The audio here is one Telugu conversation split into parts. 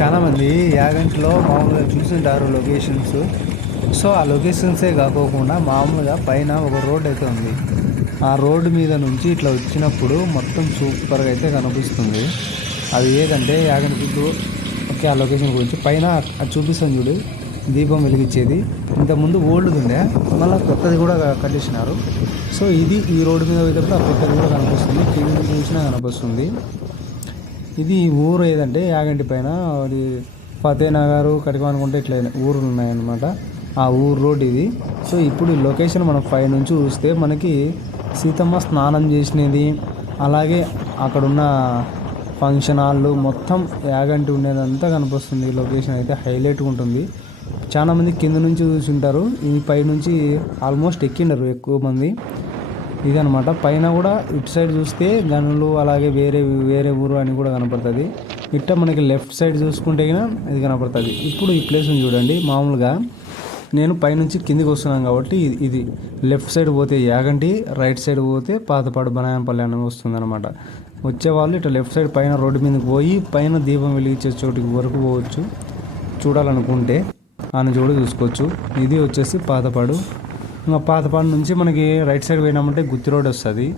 చాలామంది యాగంట్లో మామూలుగా చూసింటారు లొకేషన్స్. సో ఆ లొకేషన్సే కాకోకుండా మామూలుగా పైన ఒక రోడ్ అయితే ఉంది. ఆ రోడ్డు మీద నుంచి ఇట్లా వచ్చినప్పుడు మొత్తం సూపర్గా అయితే కనిపిస్తుంది. అది ఏదంటే యాగంటి ఓకే ఆ లొకేషన్ గురించి. పైన అది చూపిస్తాను చూడు దీపం వెలిగించేది. ఇంతకుముందు ఓల్డ్ది ఉండే మళ్ళీ కొత్తది కూడా కట్టించినారు సో ఇది ఈ రోడ్డు మీద పోయేటప్పుడు ఆ పెద్దది కూడా కనిపిస్తుంది. టీవీ చూసినా కనిపిస్తుంది. ఇది ఊరు ఏదంటే యాగంటి పైన అది ఫతేనగర్ కటికమనుకుంటే ఇట్లా ఊర్లు ఉన్నాయన్నమాట. ఆ ఊరు రోడ్ ఇది. సో ఇప్పుడు ఈ లొకేషన్ మనం పై నుంచి చూస్తే మనకి సీతమ్మ స్నానం చేసినది. అలాగే అక్కడున్న ఫంక్షన్ హాళ్ళు మొత్తం యాగంటి ఉండేదంతా కనిపిస్తుంది. ఈ లొకేషన్ అయితే హైలైట్గా ఉంటుంది. చాలామంది కింద నుంచి చూసి ఉంటారు ఈ పై నుంచి ఆల్మోస్ట్ ఎక్కిండరు ఎక్కువ మంది. ఇదనమాట. పైన కూడా ఇటు సైడ్ చూస్తే గనులు అలాగే వేరే వేరే ఊరు అని కూడా కనపడుతుంది. ఇట్ట మనకి లెఫ్ట్ సైడ్ చూసుకుంటే ఇది కనపడుతుంది. ఇప్పుడు ఈ ప్లేస్ని చూడండి మామూలుగా నేను పైనుంచి కిందికి వస్తున్నాను కాబట్టి ఇది ఇది లెఫ్ట్ సైడ్ పోతే యాగంటి రైట్ సైడ్ పోతే పాతపాడు బనాయంపల్లి అని వస్తుంది అనమాట వచ్చేవాళ్ళు ఇట్లా లెఫ్ట్ సైడ్ పైన రోడ్డు మీదకి పోయి పైన దీపం వెలిగించే చోటుకి వరకు పోవచ్చు. చూడాలనుకుంటే ఆయన చూడ చూసుకోవచ్చు. ఇది వచ్చేసి పాతపాడు ఇంకా పాతపాడు నుంచి మనకి రైట్ సైడ్ పోయినామంటే గుత్తి రోడ్ వస్తుంది.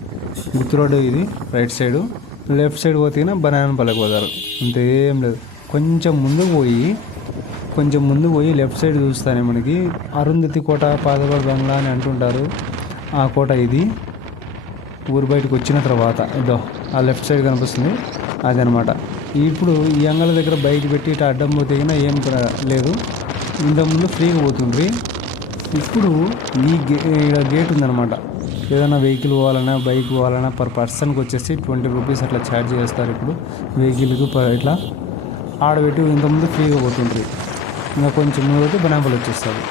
గుత్తి రోడ్ ఇది రైట్ సైడు. లెఫ్ట్ సైడ్ పోతే బనాయనపల్లికి పోతారు. అంతే ఏం లేదు. కొంచెం ముందుకు పోయి కొంచెం ముందు పోయి లెఫ్ట్ సైడ్ చూస్తానే మనకి అరుంధతి కోట పాతపాడు బంగ్లా అని అంటుంటారు. ఆ కోట ఇది. ఊరు బయటకు వచ్చిన తర్వాత ఇదో ఆ లెఫ్ట్ సైడ్ కనిపిస్తుంది. అదనమాట. ఇప్పుడు ఈ అంగళ దగ్గర బైక్ పెట్టి ఇట్లా అడ్డం పోతే ఏం లేదు. ఇంతకుముందు ఫ్రీగా పోతుండ్రి. ఇప్పుడు ఈ గే గేట్ ఉందన్నమాట. ఏదైనా వెహికల్ పోవాలన్నా బైక్ పోవాలన్నా పర్ పర్సన్కి వచ్చేసి ట్వంటీ రూపీస్ అట్లా ఛార్జ్ చేస్తారు ఇప్పుడు వెహికల్కి పర్ ఇట్లా. ఆడబెట్టి ఇంతకుముందు ఫ్రీగా పోతుంటుంది ఇంకా కొంచెం ముందు పోతే బనాపలు వచ్చేస్తారు